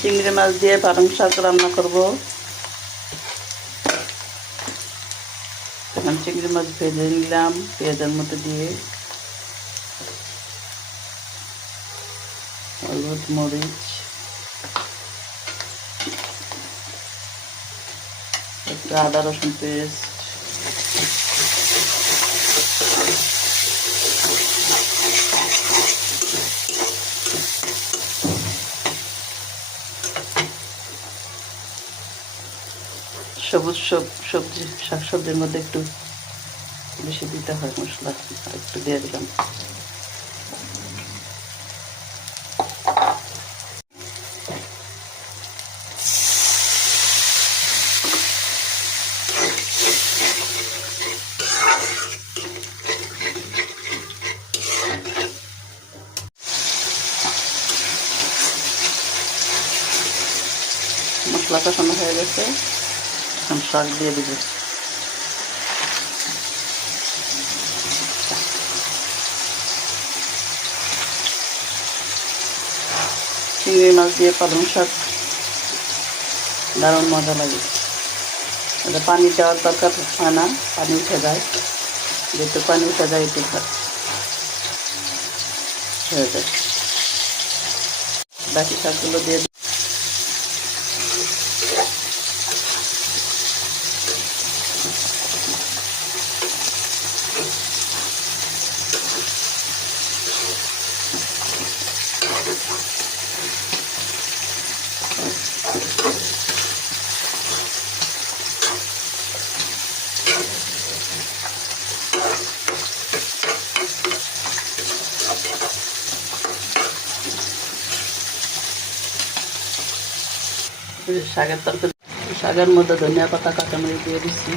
চিংড়ি মাছ দিয়ে পালং শাক রান্না করব। এখন চিংড়ি মাছ ভেজে নিলাম পেঁয়াজের মধ্যে দিয়ে, হলুদ মরিচ একটু আদা রসুন পেস্ট, সবুজ সবজি শাকসবজির মধ্যে একটু বেশি দিতে হয় মশলা, আর একটু দিয়ে দিলাম। মশলা কষানো হয়ে গেছে, এখন শাক দিয়ে দিব। চিংড়ি মাছ দিয়ে পালং শাক দারুণ মজা লাগে। এটা পানি দেওয়ার দরকার হয় না, পানি উঠে যায়, যেহেতু পানি উঠে যায় একটু হয়ে যায়। বাকি শাকগুলো দিয়ে শাকের তরকারি, শাকের মধ্যে ধনিয়া পাতা কাঁচামরিচ দিয়ে দিচ্ছি।